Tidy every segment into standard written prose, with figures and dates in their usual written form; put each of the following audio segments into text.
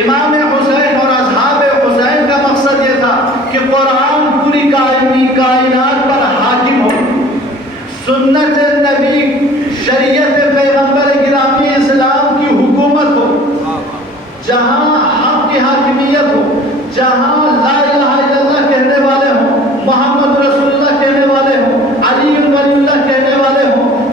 امام حسین اور اصحاب حسین کا مقصد یہ تھا کہ قرآن پوری کائنات پر حاکم ہو، سنت نبی، شریعت پیغمبر گرامی اسلام کی حکومت ہو، جہاں حق کی حاکمیت ہو، جہاں لا الہ الا اللہ کہنے والے ہوں، محمد رسول اللہ کہنے والے ہوں، علی ولی اللہ کہنے والے ہوں،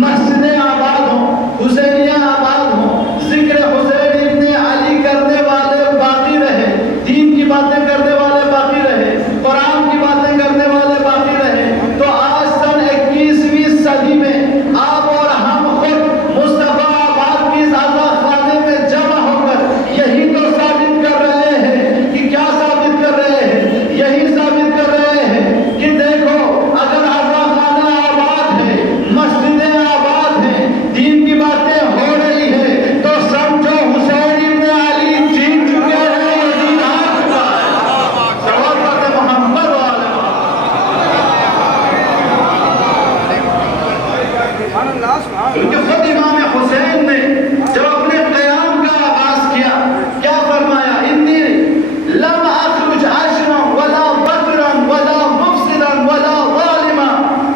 مسجدیں آباد ہوں، حسینیہ آباد ہوں، ذکر حسین ابن علی کرنے والے باقی رہے، دین کی باتیں کرنے والے باقی رہے، قرآن کی باتیں کرنے والے باقی رہے، تو آج سن 21ویں صدی میں آپ اور ہم خود مصطفیٰ آباد کی آزاد خانے میں جمع ہو کر یہی تو ثابت کر رہے ہیں کہ کیا ثابت کر رہے ہیں؟ یہی ثابت کر رہے ہیں کہ دیکھو اگر آزاد خانہ آباد ہے، مسجدیں آباد ہیں، دین کی باتیں ہو رہی ہے، تو سمجھو حسین ابن علی جیت چکے ہیں، یزید ہار چکا ہے۔ صلوات محمد وعلی کیونکہ خود امام حسین نے جب اپنے قیام کا آغاز کیا، کیا فرمایا؟ انی لم اخرج عشرا ولا بطرا ولا مفسدا ولا ظالما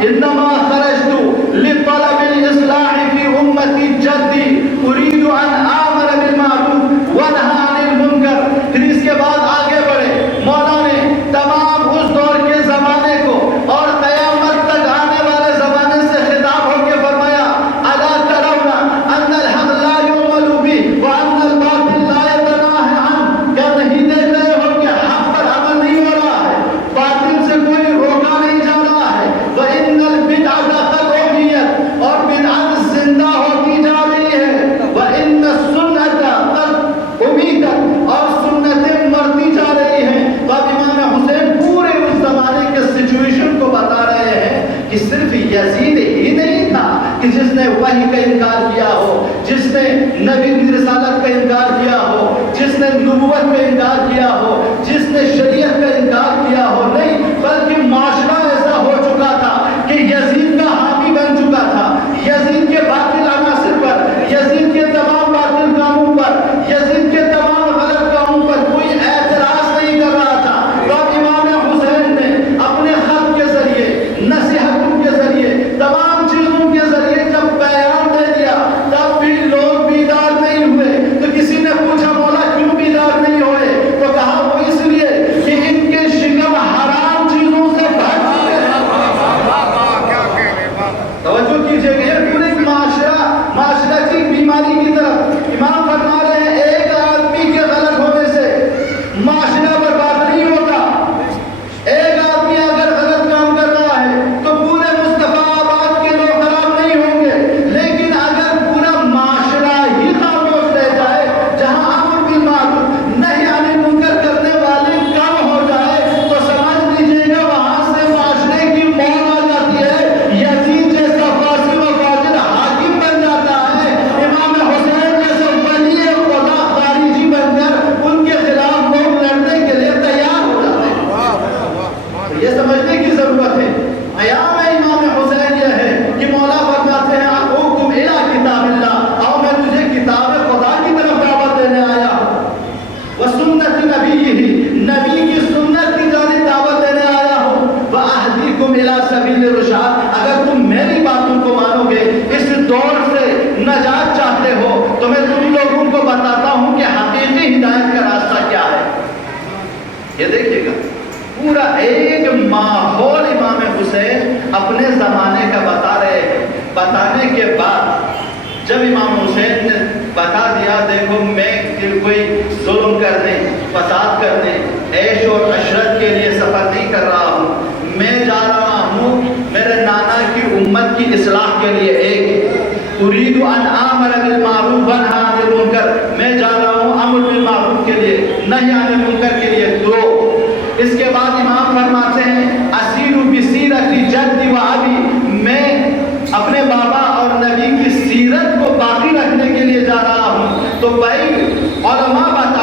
انما خرجت لطلب الاصلاح في امتی جدی اريد ان آمر بالمعروف وانهى عن المنکر۔ پھر اس کے بعد آگے بڑھے، مولا نے تمام اس دور کے زمانے کو اور قیامت تک آنے والے زمانے سے خطاب ہو کے فرمایا الا ترون ان الحق لا يعمل به وان الباطل لا يتناهى عنه، کیا نہیں دیکھ رہے ہو کہ حق پر عمل نہیں ہو رہا ہے، باطل سے کوئی روکا نہیں جا رہا ہے، وان البدعة قد احيت، اور بدعت زندہ ہوتی جا رہی ہے، وان السنة قد امیتت، اور سنتیں مرتی جا رہی ہیں۔ تو اب امام حسین پورے اس زمانے کے سچویشن کو بتا رہے ہیں کہ صرف یزید ہی نہیں تھا کہ جس نے وحی کا انکار کیا ہو، جس نے نبی کی رسالت کا انکار کیا ہو، جس نے نبوت کا انکار کیا ہو، جس نے شریعت کا انکار کیا ہو، نہیں بلکہ معاشرہ ایسا ہو چکا تھا کہ یزید کا حامی بن چکا تھا، یزید کے باطل عناصر پر، یزید کے تمام باطل کاموں پر، یزید کے تمام غلط کاموں پر کوئی اعتراض نہیں کر رہا تھا۔ تو اب امام حسین نے اپنے خط کے ذریعے، نصیحتوں کے ذریعے، تمام چیزوں کے ذریعے جب بیان دے دیا، تب بھی لوگ بیدار نہیں ہوئے۔ تو کسی نے پوچھا مولا کیوں بیدار نہیں ہوئے؟ تو کہا وہ اس لیے کہ ان کے شکم حرام چیزوں سے بھر چکے ہیں۔ توجہ کیجئے کہ یہ پورے معاشرہ کی بیماری کی طرف امام فرما رہے ہیں، ایک آدمی کے غلط ہونے سے معاشرہ برباد نہیں ہوتا۔ ایک آدمی اگر غلط کام کر رہا ہے تو پورے مصطفیٰ آباد کے لوگ خراب نہیں ہوں گے، لیکن اگر پورا معاشرہ ہی خاموش رہ جائے، جہاں امر بالمعروف نہی عن المنکر کرنے والے کم ہو جائے، تو سمجھ لیجیے گا وہاں سے معاشرے کی موت آ جاتی ہے، یزید جیسا فاسق و فاجر حاکم بن جاتا ہے، امام حسین جیسے ولی خدا خارجی بن کر ان کے خلاف لوگ لڑنے کے لیے تیار ہو جاتے ہیں۔ یہ سمجھنے کی ضرورت ہے۔ قیام امام حسین یہ ہے کہ مولا فرماتے ہیں ادعوکم الی کتاب اللہ، آؤ میں تجھے کتاب خدا کی طرف دعوت دینے آیا ہوں، وسنت نبیہ، نبی کی سنت کی جانب دعوت دینے آیا ہوں، واہدیکم الی سبیل الرشاد، اگر تم میری باتوں کو مانو گے، اس دور سے نجات چاہتے ہو، تو میں تم لوگوں کو بتاتا ہوں کہ حقیقی ہدایت کا راستہ کیا ہے۔ یہ دیکھیے گا پورا ایک ماحول امام حسین اپنے زمانے کا بتا رہے ہیں۔ بتانے کے بعد جب امام حسین نے بتا دیا دیکھو میں کوئی ظلم کرنے، فساد کرنے، عیش اور عشرت کے لیے سفر نہیں کر رہا ہوں، میں جا رہا ہوں میرے نانا کی امت کی اصلاح کے لیے، ایک اريد ان آمر بالمعروف وانہی عن المنکر، میں جا رہا ہوں امر بالمعروف کے لیے، نہی عن المنکر کے لیے، دو۔ اس کے بعد امام فرماتے ہیں اسیر بسیرت جدی و ابی، میں اپنے بابا اور نبی کی سیرت کو باقی رکھنے کے لیے جا رہا ہوں۔ تو بھائی علماء بتا